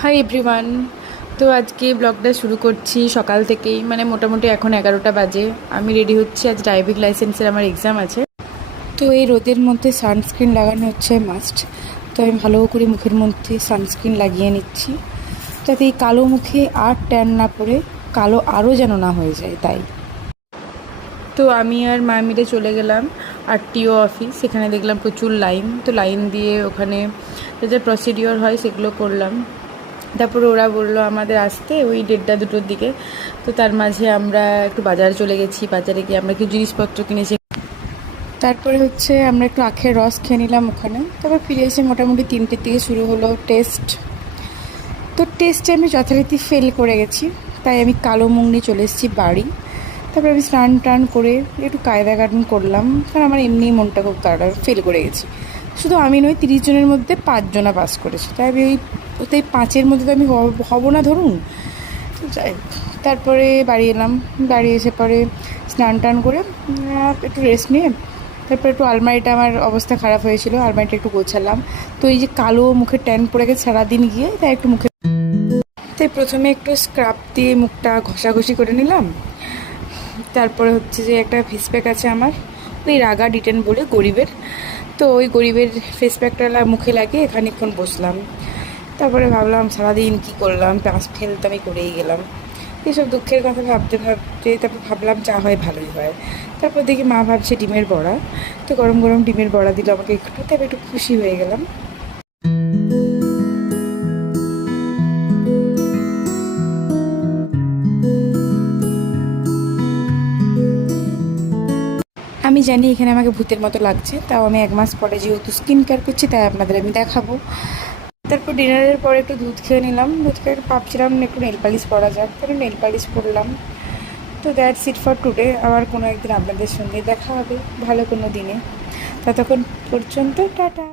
Hi everyone. তো আজকে ব্লগটা শুরু করছি সকাল থেকেই, মানে মোটামুটি এখন 11টা বাজে। আমি রেডি হচ্ছি, আজ ড্রাইভিং লাইসেন্সের আমার এক্সাম আছে। তো এই রোদের মধ্যে সানস্ক্রিন লাগানো হচ্ছে মাস্ট। তো আমি ভালো করে মুখের মধ্যে সানস্ক্রিন লাগিয়ে নিচ্ছি, যাতে এই কালো মুখে আর ট্যান না পড়ে কালো আরও যেন না হয়ে যায়। তাই তো আমি আর মা মিলে চলে গেলাম আরটিও অফিস। সেখানে দেখলাম প্রচুর লাইন, তো লাইন দিয়ে ওখানে যে প্রসিডিওর হয় সেগুলো করলাম। তারপরে ওরা বললো আমাদের আসতে ওই 1:30-2টোর দিকে। তো তার মাঝে আমরা একটু বাজার চলে গেছি, বাজারে গিয়ে আমরা কিছু জিনিসপত্র কিনেছি। তারপরে হচ্ছে আমরা একটু আখের রস খেয়ে নিলাম ওখানে। তারপর ফিরে এসে মোটামুটি 3টের দিকে শুরু হলো টেস্ট। তো টেস্টে আমি যথারীতি ফেল করে গেছি, তাই আমি কালো মুখ নিয়ে চলে এসেছি বাড়ি। তারপরে আমি স্নান টান করে একটু কায়দা কানুন করলাম, কারণ আমার এমনিই মনটা খুব খারাপ, ফেল করে গেছি। শুধু আমি নই, 30 জনের মধ্যে 5 জনা পাস করেছে, তাই আমি ওই 5-এর মধ্যে তো আমি হব না ধরুন। যাই হোক, তারপরে বাড়ি এলাম। বাড়ি এসে পরে স্নান টান করে একটু রেস্ট নিয়ে তারপরে একটু আলমারিটা, আমার অবস্থা খারাপ হয়েছিল, আলমারিটা একটু গোছালাম। তো এই যে কালো মুখে ট্যান পড়ে গেছে সারাদিন গিয়ে, তাই একটু মুখে, তাই প্রথমে একটু স্ক্রাব দিয়ে মুখটা ঘষাঘষি করে নিলাম। তারপরে হচ্ছে যে একটা ফেস প্যাক আছে আমার, ওই রাগা ডিটেন বলে গরিবের। তো ওই গরিবের ফেস প্যাকটা মুখে লাগিয়ে খানিকক্ষণ বসলাম। তারপরে ভাবলাম সারাদিন কী করলাম, পাঁচ ফেল তো আমি করেই গেলাম। এইসব দুঃখের কথা ভাবতে ভাবতে তারপর ভাবলাম চা হয় ভালোই হয়। তারপর দেখি মা ভাবছে ডিমের বড়া, তো গরম গরম ডিমের বড়া দিল আমাকে একটু, তারপর একটু খুশি হয়ে গেলাম। আমি জানি এখানে আমাকে ভূতের মতো লাগছে, তাও আমি 1 মাস পরে যেহেতু স্কিন কেয়ার করছি, তাই আপনাদের আমি দেখাবো। তারপর ডিনারের পরে একটু দুধ খেয়ে নিলাম। দুধ খেয়ে ভাবছিলাম একটু নেল পালিশ পরা যাক, তারপর নেল পালিশ পরলাম। তো দ্যাটস ইট ফর টুডে। আবার কোনো একদিন আপনাদের সঙ্গে দেখা হবে ভালো কোনো দিনে। ততক্ষণ পর্যন্ত টাটা।